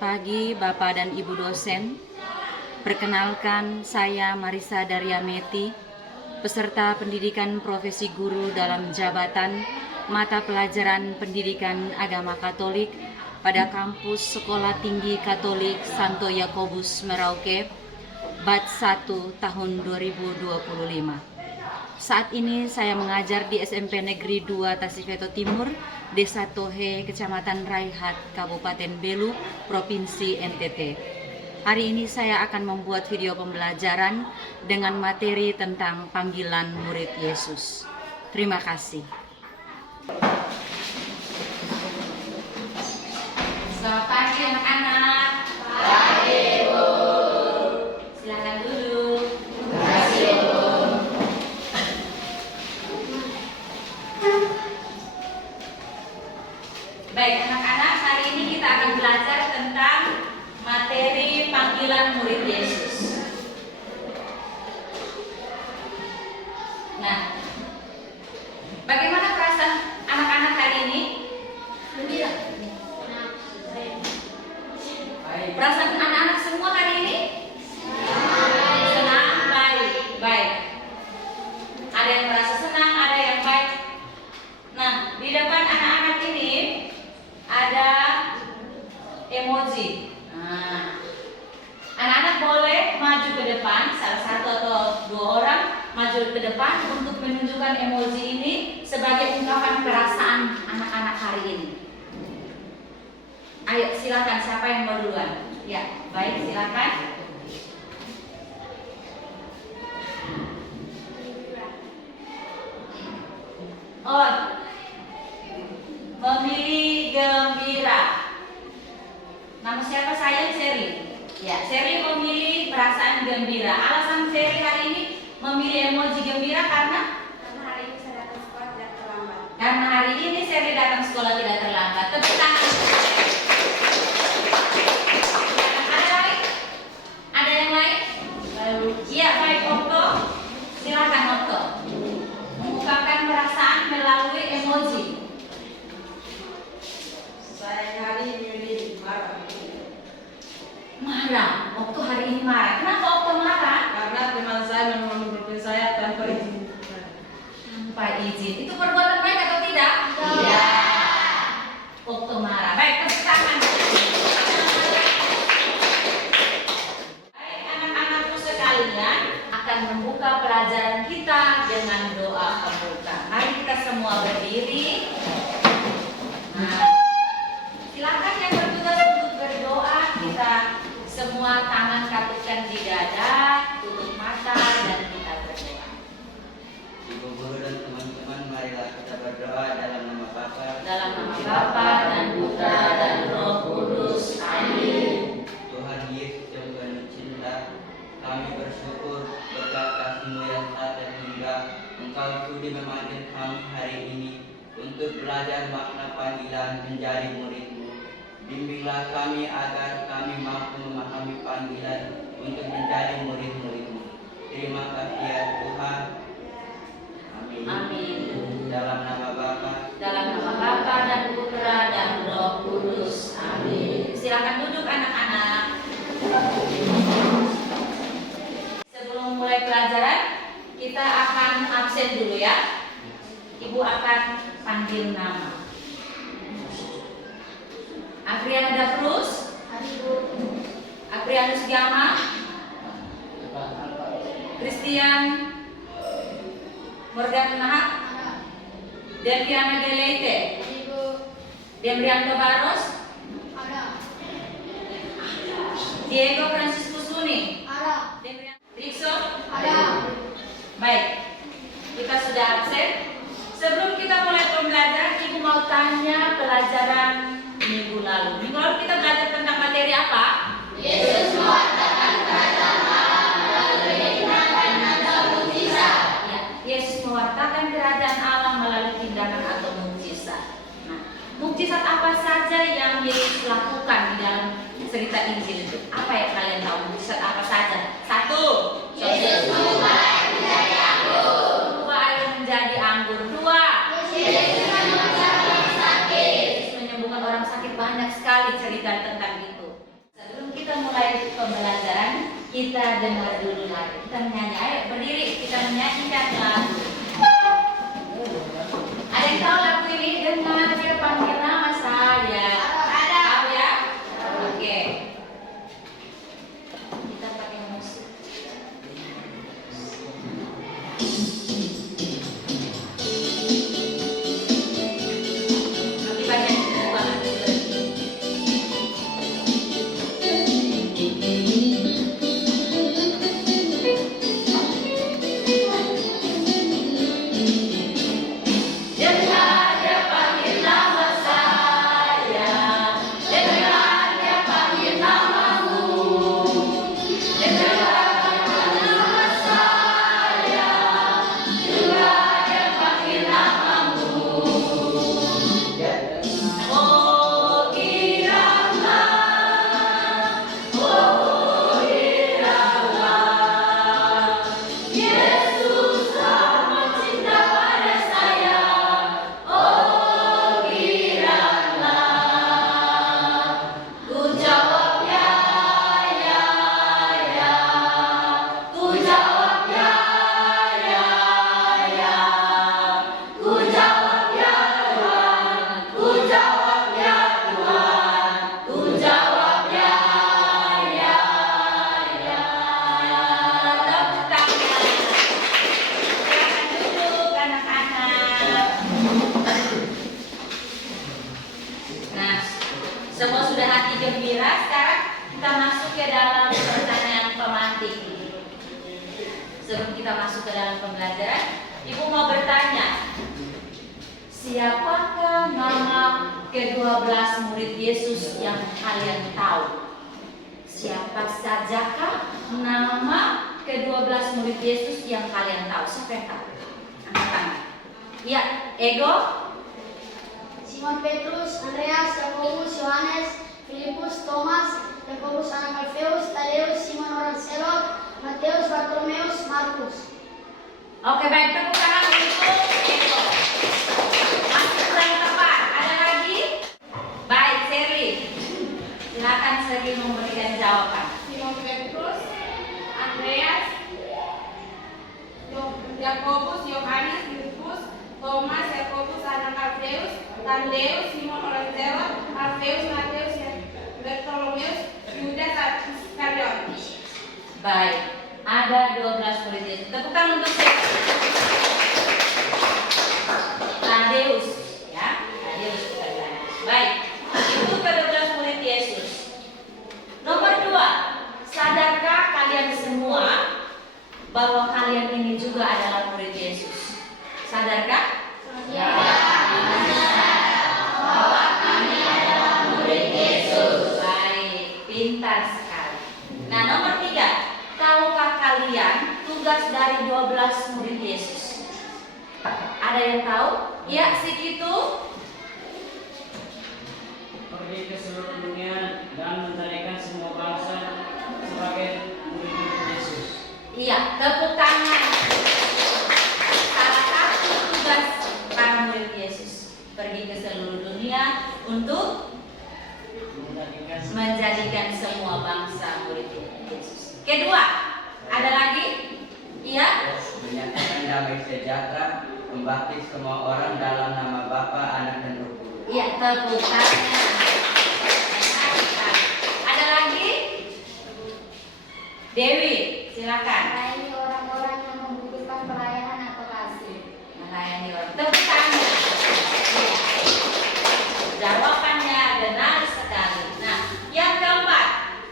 pagi Bapak dan Ibu dosen. Perkenalkan, saya Marisa Daryameti, peserta pendidikan profesi guru dalam jabatan mata pelajaran pendidikan agama Katolik pada kampus Sekolah Tinggi Katolik Santo Yakobus Merauke, Batch 1 tahun 2025. Saat ini saya mengajar di SMP Negeri 2 Tasifeto Timur, Desa Tohe, Kecamatan Raihat, Kabupaten Belu, Provinsi NTT. Hari ini saya akan membuat video pembelajaran dengan materi tentang panggilan murid Yesus. Terima kasih. Selamat pagi anak-anak. Pagi, Bu. Silakan duduk. Terima kasih, Bu. Baik anak-anak, hari ini kita akan belajar tentang materi panggilan murid Yesus. Nah, bagaimana perasaan anak-anak hari ini? Gembira. Perasaan anak-anak semua hari ini? Senang, baik, baik. Ada yang merasa senang, ada yang baik. Nah, di depan anak-anak ini ada emoji. Nah, anak-anak boleh maju ke depan, salah satu atau dua orang maju ke depan untuk menunjukkan emoji ini sebagai ungkapan perasaan anak-anak hari ini. Ayo, silakan, siapa yang mau duluan? Ya, baik, silakan. Oh, memilih gembira. Nama siapa saya? Seri. Ya, Seri memilih perasaan gembira. Alasan Seri hari ini memilih emoji gembira karena Hari ini saya datang sekolah tidak terlambat. Karena hari ini Seri datang sekolah tidak terlambat. Tepuk tangan. Ada lain? Ada yang lain? Iya, baik Okto. Silakan Okto. Mengungkapkan perasaan melalui emoji. Saya hari ini marah Marah. Okto hari ini marah. Kenapa Okto marah? karena teman saya menghubungi saya tanpa izin. Tanpa izin. Itu perbuatan baik atau tidak? Iya. Okto marah. Baik, tepuk tangan. Baik, anak-anakku sekalian, akan membuka pelajaran kita dengan doa pembuka. Mari kita semua berdiri. Nah, silakan yang bertugas untuk berdoa. Kita semua tangan kapitkan di dada, tutup mata, dan kita berdoa. Ibu guru dan teman-teman, marilah kita berdoa dalam nama Bapa, Dalam nama Bapa dan Putra dan Roh Kudus. Amin. Tuhan Yesus yang penuh cinta, kami bersyukur berkat kasih-Mu yang tak terhingga Engkau sudi memanggil kami hari ini untuk belajar makna panggilan menjadi murid-Mu. Bimbinglah kami agar kami mampu memahami panggilan untuk menjadi murid-murid-Mu. Terima kasih ya Tuhan. Amin. Amin. Dalam nama Bapa, Dalam nama Bapa dan Putra dan Roh Kudus. Amin. Silakan duduk anak-anak. Sebelum mulai pelajaran, kita akan absen dulu ya. Ibu akan panggil nama. Afriana Dafrus, Aprianus Gama, Christian Morgan Nahak, Deviana Deleite, Demrianto Barros, Diego Franciscus Suni, Rikso. Baik, kita sudah absen. Sebelum kita mulai pembelajaran, Ibu mau tanya pelajaran minggu lalu. Minggu lalu kita belajar tentang materi apa? Yesus mewartakan kerajaan Allah melalui tindakan atau mukjizat. Ya, Yesus mewartakan kerajaan Allah melalui tindakan atau mukjizat. Nah, mukjizat apa saja yang Yesus lakukan di dalam cerita Injil itu? Apa yang kalian tahu? Mukjizat apa saja? Satu, Yesus mengubah air menjadi anggur. mengubah air menjadi anggur. Dua, Yesus menyembuhkan orang sakit. Yesus menyembuhkan orang sakit. Banyak sekali cerita tentang itu. Kita dengar dulu lagu. Kita menyanyi. Ayo berdiri, kita menyanyikan lagu. Ada yang tahu lagu ini? Dengar dia panggil nama saya. Ada. Tahu ya? Oke. Kita pakai musik. Tapi banyak juga nanti lagi. Dengar dia panggil nama saya, dengar dia panggil namamu, dengar dia panggil nama saya, dengar dia panggil namamu. Oh irama, Yesus amat cinta pada saya. Oh irama, ku jawab ya, ku jawab ya, ku jawab ya Tuhan, ku jawab ya Tuhan, ku jawab ya. Tepuk tangan. Silakan duduk anak-anak. Nah, semua sudah hati gembira. Sekarang kita masuk ke dalam pertanyaan pemantik. Sebelum kita masuk ke dalam pembelajaran, Ibu mau bertanya, siapakah nama ke-12 murid Yesus yang kalian tahu? Siapa sajakah nama ke-12 murid Yesus yang kalian tahu? Siapa yang tahu? Angkat tangan. Ya, Ego, Simon Petrus, Andreas, Yakobus, Yohanes, Filipus, Thomas, Yakobus anak Alfeus, Tadeus, Simon orang Selot, Matius, Bartolomeus, Markus. Oke, baik, tepuk tangan untuk Ego. Masih kurang tepat. Ada lagi? Baik, Sherly. Silakan Sherly memberikan jawaban. Simon Petrus, Andreas, Yakobus, Yohanes, Filipus, Thomas, Yakobus anak Alfeus, Tadeus, Simon orang Selot, Alfeus, Matius, Bartolomeus, Yudas Iskariot. Baik, ada 12 murid Yesus. Tepuk tangan untuk saya. Tadeus, ya, Tadeus bukan Tadeus. Baik, itu ke-12 murid Yesus. Nomor 2, sadarkah kalian semua bahwa kalian ini juga adalah murid Yesus? Sadarkah? Ya. Bahwa kami adalah murid Yesus. Baik, pintar sekali. Nah, nomor 3, tahukah kalian tugas dari 12 murid Yesus? Ada yang tahu? Ya, segitu. Pergi ke seluruh dunia dan mencarikan semua bangsa sebagai murid-murid Yesus. Iya, tepuk tangan. Salah satu tugas para murid Yesus, pergi ke seluruh dunia untuk menjadikan semua bangsa murid Yesus. Kedua, ada lagi? Iya. Menyatakan damai sejahtera, membaptis semua orang dalam nama Bapa, Anak dan Roh Kudus. Iya, tepuk tangan. Ada lagi? Dewi, silakan. Melayani orang-orang yang membutuhkan pelayanan atau kasih. Melayani orang. Tepuk tangan. Iya. Jawabannya benar sekali. Nah, yang keempat,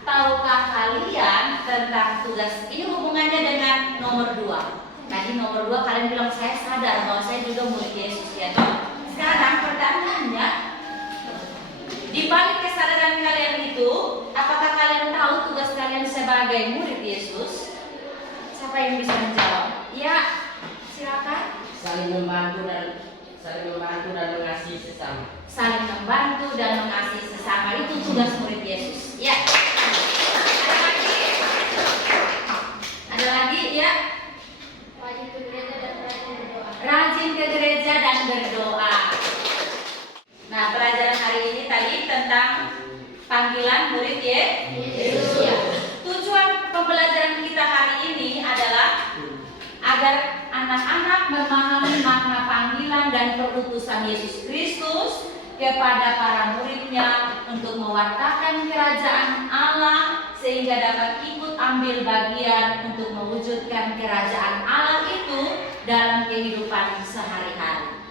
tahukah kalian tentang tugas ini hubungannya dengan nomor 2? Tadi nomor 2 kalian bilang saya sadar bahwa saya juga murid Yesus, ya toh? Sekarang pertanyaannya, di balik kesadaran kalian itu, apakah kalian tahu tugas kalian sebagai murid Yesus? Siapa yang bisa menjawab? Ya, silakan. saling membantu dan mengasihi sesama. Saling membantu dan mengasihi sesama, itu tugas murid Yesus. Ya. Ada lagi? Ada lagi? Ya. Rajin ke gereja dan rajin berdoa. Rajin ke gereja dan berdoa. Nah, pelajaran hari ini tadi tentang panggilan murid Yesus. Ya. Tujuan pembelajaran utusan Yesus Kristus kepada para muridnya untuk mewartakan kerajaan Allah sehingga dapat ikut ambil bagian untuk mewujudkan kerajaan Allah itu dalam kehidupan sehari-hari.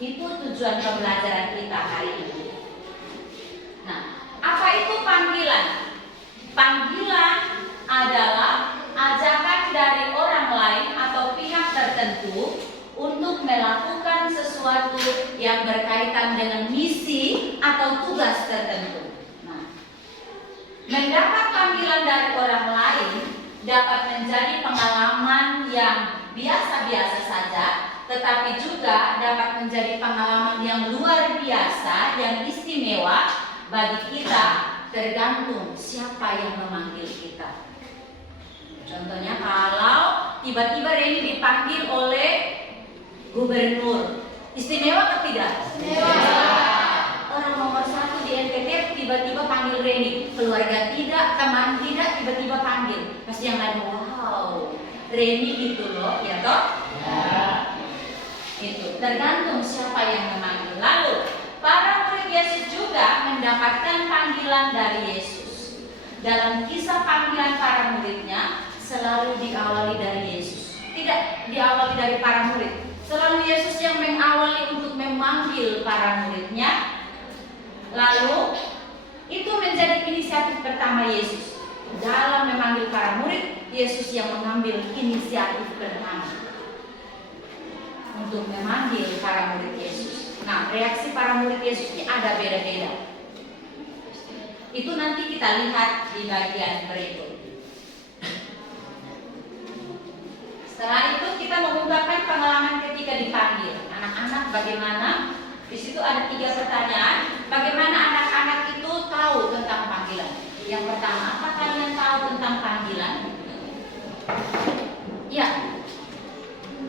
Itu tujuan pembelajaran kita hari ini. Nah, apa itu panggilan? Panggilan adalah ajakan dari orang lain atau pihak tertentu untuk melakukan sesuatu yang berkaitan dengan misi atau tugas tertentu. Nah, mendapat panggilan dari orang lain dapat menjadi pengalaman yang biasa-biasa saja, tetapi juga dapat menjadi pengalaman yang luar biasa, yang istimewa bagi kita, tergantung siapa yang memanggil kita. Contohnya kalau tiba-tiba Reni dipanggil oleh gubernur, istimewa atau tidak? Istimewa. Orang nomor 1 di NTT tiba-tiba panggil Reni, keluarga tidak, teman tidak, tiba-tiba panggil. Pasti yang lain, wow, Reni gitu loh, ya toh? Ya. Itu tergantung siapa yang memanggil. Lalu para murid Yesus juga mendapatkan panggilan dari Yesus. Dalam kisah panggilan para muridnya selalu diawali dari Yesus, tidak diawali dari para murid. Selalu Yesus yang mengawali untuk memanggil para muridnya. Lalu itu menjadi inisiatif pertama Yesus. Dalam memanggil para murid, Yesus yang mengambil inisiatif pertama untuk memanggil para murid Yesus. Nah, reaksi para murid Yesus ini ada beda-beda. Itu nanti kita lihat di bagian berikut. Setelah itu kita mengungkapkan pengalaman ketika dipanggil. Anak-anak bagaimana? Di situ ada 3 pertanyaan. Bagaimana anak-anak itu tahu tentang panggilan? Yang pertama, apa kalian tahu tentang panggilan? Iya.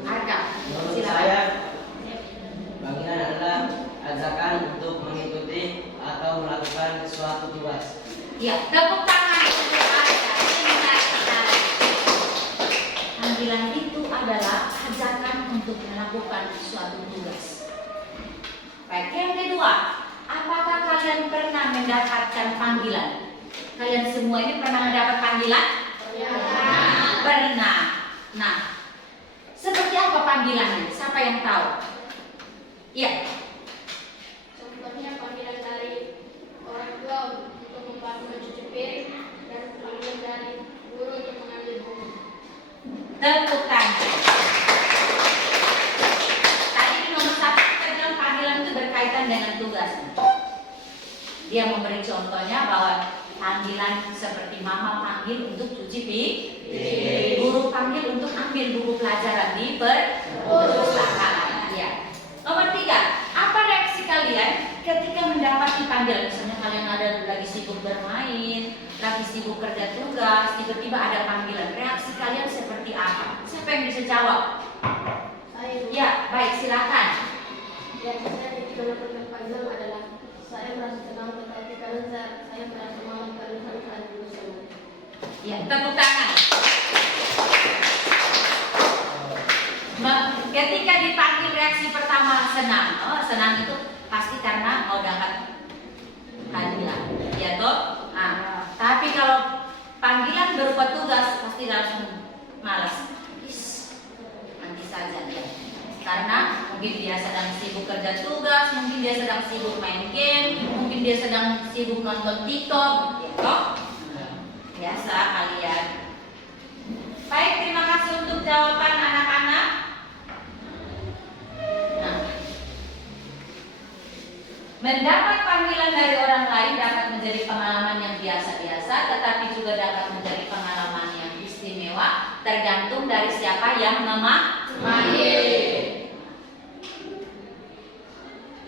Arka, Menurut silakan. saya, panggilan adalah ajakan untuk mengikuti atau melakukan suatu tugas. Ya, tepuk tangan untuk Arka. Ini menarik sekali. Panggilan itu adalah ajakan untuk melakukan suatu tugas. Baik, yang kedua, apakah kalian pernah mendapatkan panggilan? Kalian semua ini pernah mendapat panggilan? Ya. Pernah. Nah, seperti apa panggilannya? Siapa yang tahu? Iya. Contohnya panggilan dari orang tua untuk membantu mencuci piring dan panggilan dari guru untuk mengambil buku. Tepuk tangan. Tadi di nomor 1 kita bilang panggilan itu berkaitan dengan tugas. Dia memberi contohnya bahwa panggilan seperti mama panggil untuk cuci piring, guru panggil untuk ambil buku pelajaran di perpustakaan. Ya. Nomor 3, apa reaksi kalian ketika mendapati panggilan? Misalnya kalian ada lagi sibuk bermain, lagi sibuk kerja tugas, tiba-tiba ada panggilan. Reaksi kalian seperti apa? Siapa yang bisa jawab? Saya Ya, baik, silakan. reaksi saya ketika mendapatkan panggilan adalah saya merasa senang, tetapi kadang saya merasa malu karena saya belum sembuh. Ya, tepuk tangan. Ketika dipanggil reaksi pertama senang. Oh, senang itu pasti karena mau dapat panggilan, ya toh. Nah, tapi kalau panggilan berupa tugas pasti langsung malas. Nanti saja ya. Karena mungkin dia sedang sibuk kerja tugas, mungkin dia sedang sibuk main game, mungkin dia sedang sibuk nonton TikTok, ya toh. Biasa kalian. Baik, terima kasih untuk jawaban anak-anak. Nah, mendapat panggilan dari orang lain dapat menjadi pengalaman yang biasa-biasa, tetapi juga dapat menjadi pengalaman yang istimewa, tergantung dari siapa yang memanggil.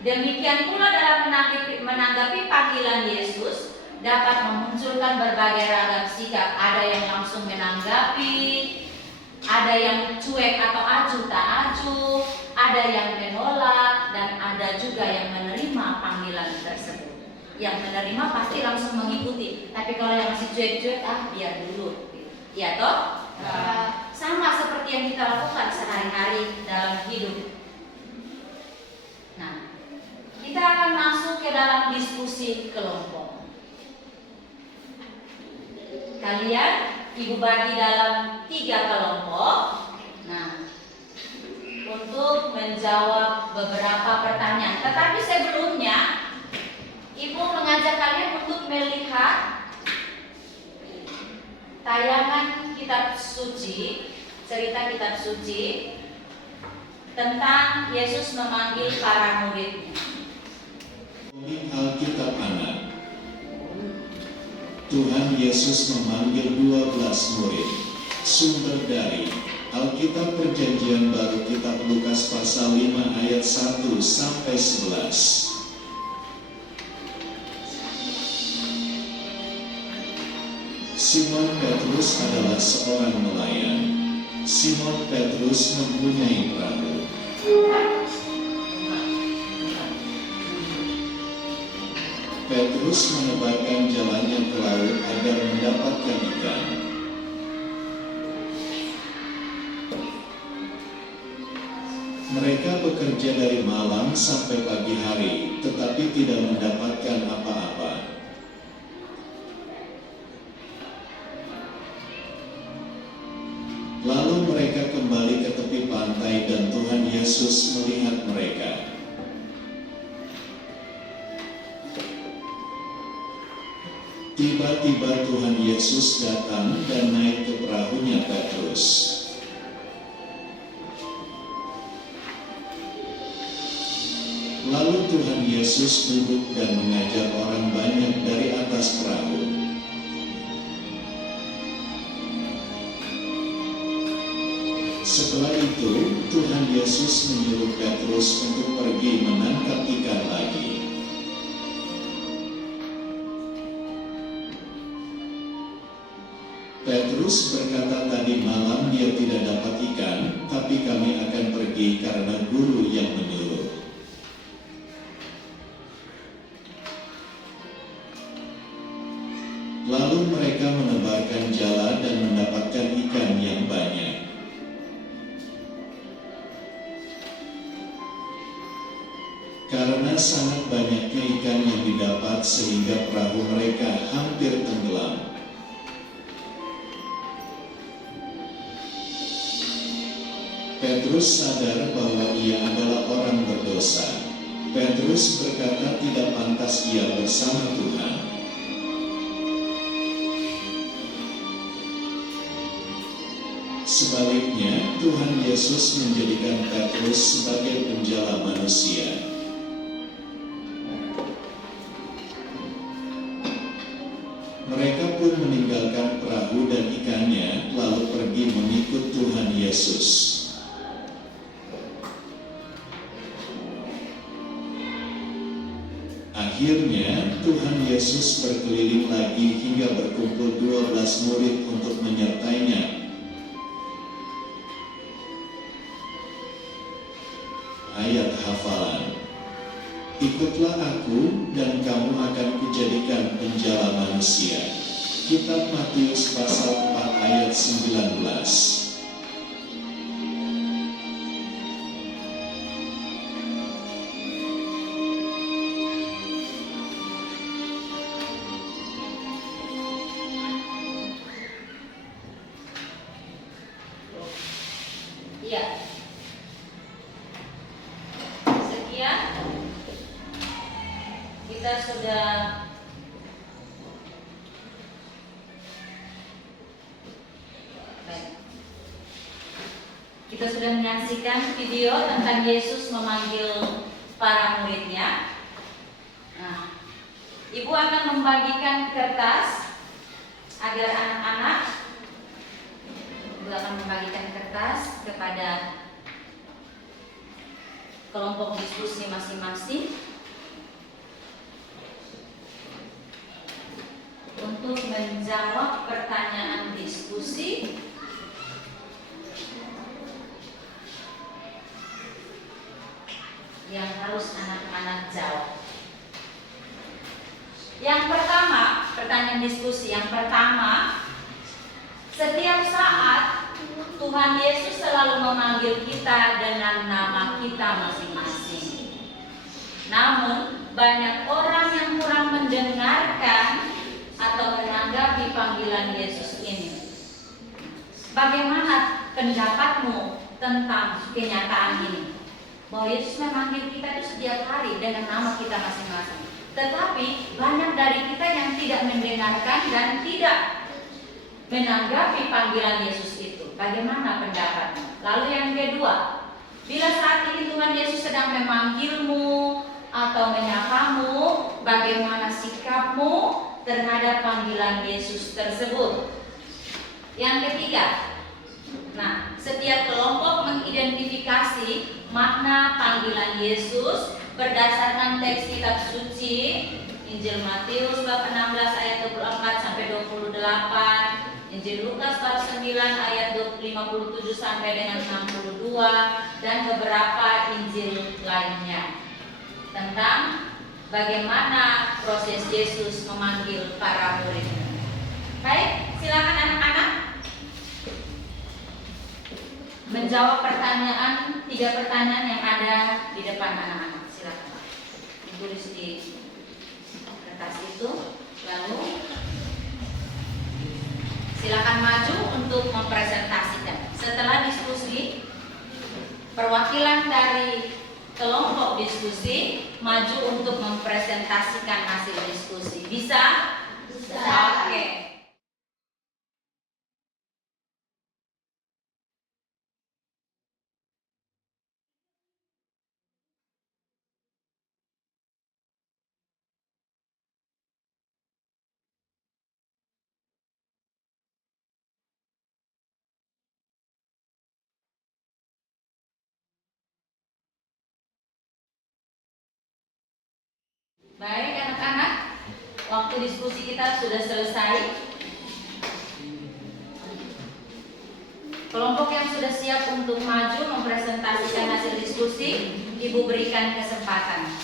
Demikian pula dalam menanggapi panggilan Yesus dapat memunculkan berbagai ragam sikap. Ada yang langsung menanggapi, ada yang cuek atau acuh tak acuh, ada yang menolak, dan ada juga yang menerima panggilan tersebut. Yang menerima pasti langsung mengikuti, tapi kalau yang masih cuek-cuek, biar dulu, ya toh? Sama seperti yang kita lakukan sehari-hari dalam hidup. Kita akan masuk ke dalam diskusi kelompok. Kalian Ibu bagi dalam 3 kelompok. Nah, untuk menjawab beberapa pertanyaan. Tetapi sebelumnya, Ibu mengajak kalian untuk melihat tayangan kitab suci, cerita kitab suci tentang Yesus memanggil para muridnya. Alkitab Anak. Tuhan Yesus memanggil 12 murid. Sumber dari Alkitab Perjanjian Baru kitab Lukas pasal 5 ayat 1 sampai 11. Simon Petrus adalah seorang nelayan. Simon Petrus mempunyai perahu. Petrus menebarkan jalannya ke laut agar mendapatkan ikan. Mereka bekerja dari malam sampai pagi hari, tetapi tidak mendapatkan apa-apa. Lalu mereka kembali ke tepi pantai dan Tuhan Yesus melihat mereka. Tiba-tiba Tuhan Yesus datang dan naik ke perahunya Petrus. Lalu Tuhan Yesus duduk dan mengajar orang banyak dari atas perahu. Setelah itu, Tuhan Yesus menyuruh Petrus untuk pergi menangkap ikan lagi. Petrus berkata, tadi malam dia tidak dapat ikan, tapi kami akan pergi karena guru yang menyuruh. Lalu mereka menebarkan jala dan mendapatkan ikan yang banyak. Karena sangat banyaknya ikan yang didapat sehingga perahu mereka hampir tenggelam. Petrus sadar bahwa ia adalah orang berdosa. Petrus berkata tidak pantas ia bersama Tuhan. Sebaliknya, Tuhan Yesus menjadikan Petrus sebagai penjala manusia. Mereka pun meninggalkan perahu dan ikannya, lalu pergi mengikut Tuhan Yesus. Akhirnya, Tuhan Yesus berkeliling lagi hingga berkumpul 12 murid untuk menyertainya. Ayat hafalan. Ikutlah aku dan kamu akan kujadikan penjala manusia. Kitab Matius pasal 4 ayat 19. Iya. Sekian. Kita sudah menyaksikan video tentang Yesus memanggil para muridnya. Nah, Ibu akan membagikan kertas agar anak-anak kepada kelompok diskusi masing-masing untuk menjawab pertanyaan diskusi yang harus anak-anak jawab. Yang pertama, pertanyaan diskusi yang pertama, setiap saat Tuhan Yesus selalu memanggil kita dengan nama kita masing-masing. Namun, banyak orang yang kurang mendengarkan atau menanggapi panggilan Yesus ini. Bagaimana pendapatmu tentang kenyataan ini? Bahwa Yesus memanggil kita itu setiap hari dengan nama kita masing-masing. Tetapi banyak dari kita yang tidak mendengarkan dan tidak menanggapi panggilan Yesus itu. Bagaimana pendapatmu? Lalu yang kedua, bila saat ini Tuhan Yesus sedang memanggilmu atau menyapamu, bagaimana sikapmu terhadap panggilan Yesus tersebut? Yang ketiga, setiap kelompok mengidentifikasi makna panggilan Yesus berdasarkan teks kitab suci Injil Matius bab 16 ayat 24 sampai 28, Injil Lukas bab 9 ayat 57 sampai dengan 62, dan beberapa Injil lainnya tentang bagaimana proses Yesus memanggil para murid. Baik, silakan anak-anak menjawab pertanyaan, 3 pertanyaan yang ada di depan anak-anak. Silakan tulis di kertas itu, lalu silakan maju untuk mempresentasikan. Setelah diskusi, perwakilan dari kelompok diskusi maju untuk mempresentasikan hasil diskusi. Bisa? Bisa. Oke. Baik anak-anak, waktu diskusi kita sudah selesai. Kelompok yang sudah siap untuk maju mempresentasikan hasil diskusi, Ibu berikan kesempatan.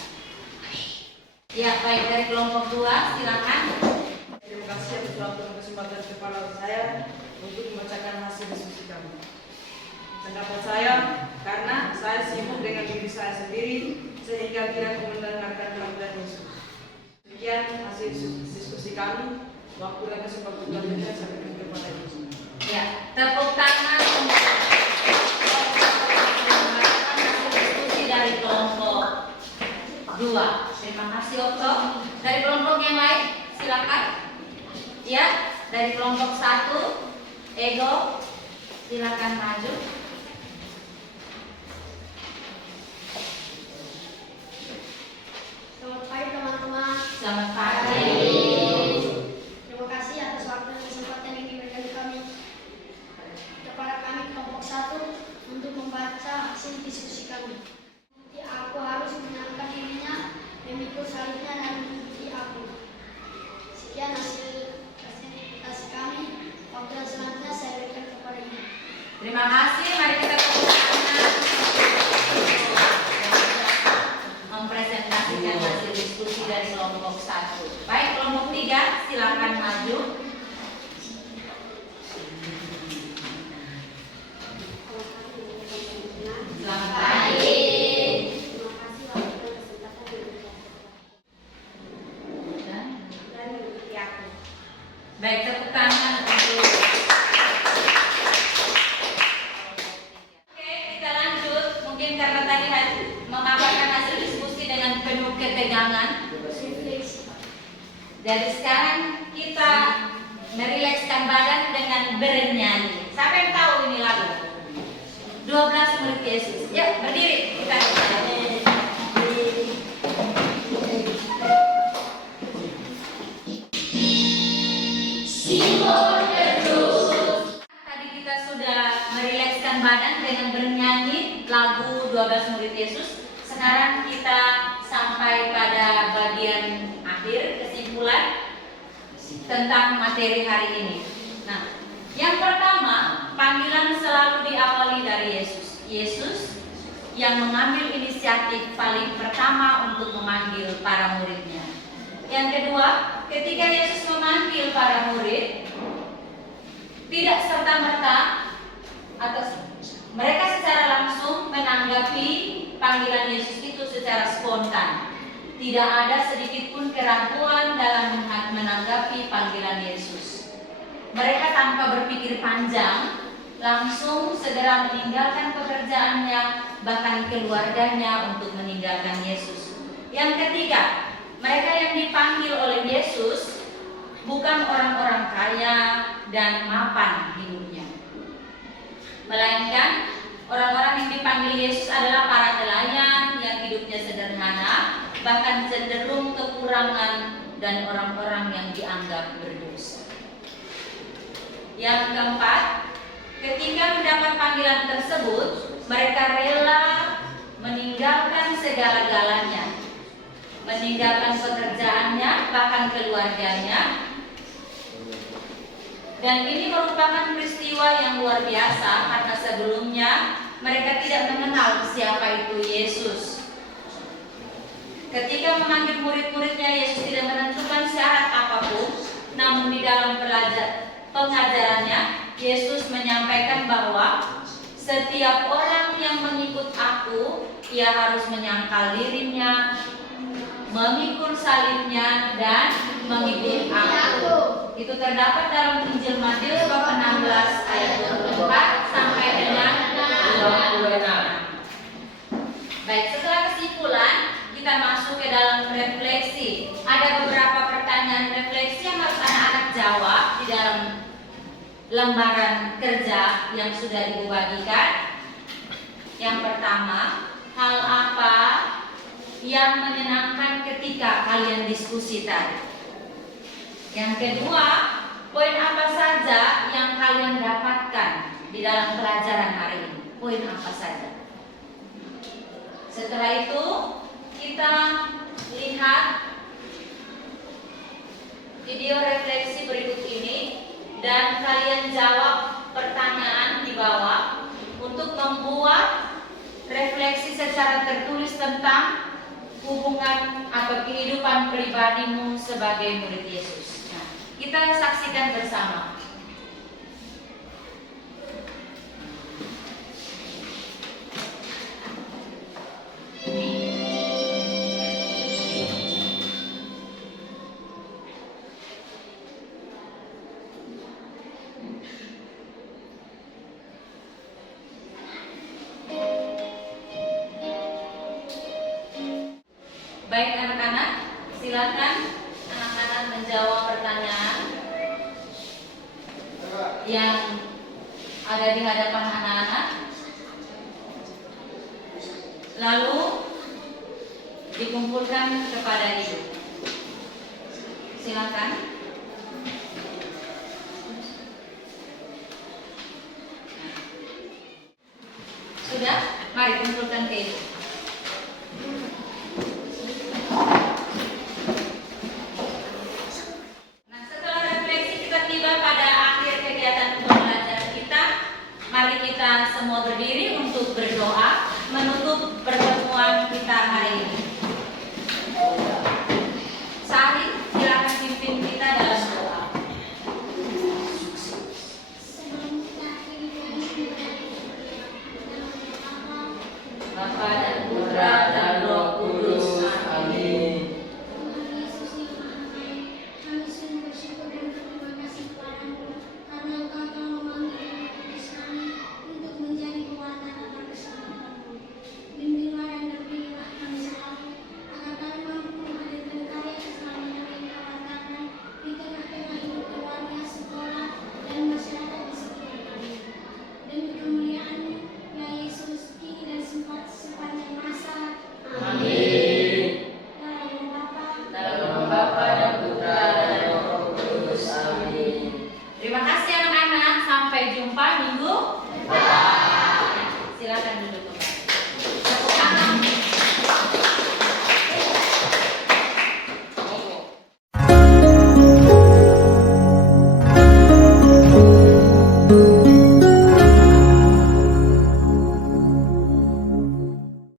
Ya, baik, dari kelompok 2 silakan. Terima kasih atas waktu dan kesempatan kepala saya untuk membacakan hasil diskusi kami. Pendapat saya, karena saya sibuk dengan diri saya sendiri sehingga tidak mendengarkan panggilan Yesus. Demikian hasil diskusi kami. Waktu dan kesempatan selanjutnya saya berikan kepada Yesus. Ya, tepuk tangan untuk hasil diskusi dari kelompok 2. Terima kasih Okto. Dari kelompok yang lain, silakan. Ya, dari kelompok 1, Ego, silakan maju. Selamat pagi teman-teman. Selamat pagi. Terima kasih atas waktu dan kesempatan yang diberikan kami kepada kami kelompok 1 untuk membaca hasil diskusi kami. Nanti aku harus menyenangkan dirinya, memikul salibnya dan mengikuti aku. Sekian hasil presentasi kami. Waktu dan selanjutnya saya berikan kepada Ibu. Terima kasih. Mari kita tepuk tangan mempresentasikan hasil diskusi dari kelompok 1. Baik, kelompok 3 silakan maju. Selamat pagi. Terima kasih waktu dan kesempatan yang diberikan. Dan mengikuti aku. baik, tepuk tangan untuk. Oke, kita lanjut. Mungkin karena tadi memaparkan hasil diskusi dengan penuh ketegangan. Jadi sekarang kita merilekskan badan dengan bernyanyi. Siapa yang tahu ini lagu? 12 murid Yesus. Ya, berdiri kita. Tadi kita sudah merilekskan badan dengan bernyanyi lagu 12 murid Yesus. Sekarang kita sampai pada bagian akhir, kesimpulan tentang materi hari ini. Nah, yang pertama, panggilan selalu diawali dari Yesus. Yesus yang mengambil inisiatif paling pertama untuk memanggil para muridnya. Yang kedua, ketika Yesus memanggil para murid, tidak serta-merta atau mereka secara langsung menanggapi panggilan Yesus itu secara spontan. tidak ada sedikit pun keraguan dalam menanggapi panggilan Yesus. Mereka tanpa berpikir panjang, langsung segera meninggalkan pekerjaannya, bahkan keluarganya untuk meninggalkan Yesus. Yang ketiga, mereka yang dipanggil oleh Yesus bukan orang-orang kaya dan mapan hidupnya, melainkan orang-orang yang dipanggil Yesus adalah para nelayan yang hidupnya sederhana, bahkan cenderung kekurangan, dan orang-orang yang dianggap berdosa. Yang keempat, ketika mendapat panggilan tersebut, mereka rela meninggalkan segala-galanya, meninggalkan pekerjaannya, bahkan keluarganya. Dan ini merupakan peristiwa yang luar biasa karena sebelumnya mereka tidak mengenal siapa itu Yesus. Ketika memanggil murid-muridnya, Yesus tidak menentukan syarat apapun, namun di dalam pengajarannya, Yesus menyampaikan bahwa setiap orang yang mengikut aku, ia harus menyangkal dirinya, memikul salibnya, dan mengikuti aku. Itu terdapat dalam Injil Matius bab 16 ayat 24 sampai dengan 26. Baik, setelah kesimpulan, kita masuk ke dalam refleksi. Ada beberapa pertanyaan refleksi yang harus anak-anak jawab di dalam lembaran kerja yang sudah Ibu bagikan. Yang pertama, hal apa yang menyenangkan ketika kalian diskusi tadi? Yang kedua, poin apa saja yang kalian dapatkan di dalam pelajaran hari ini? Poin apa saja? Setelah itu, kita lihat video refleksi berikut ini dan kalian jawab pertanyaan di bawah untuk membuat refleksi secara tertulis tentang hubungan atau kehidupan pribadimu sebagai murid Yesus. Nah, kita saksikan bersama. Baik anak-anak, silakan anak-anak menjawab pertanyaan yang ada di hadapan anak-anak. Lalu dikumpulkan kepada ibu. Silakan. Sudah? Mari kumpulkan ke ibu. Mari kita semua berdiri untuk berdoa menutup pertemuan kita hari ini.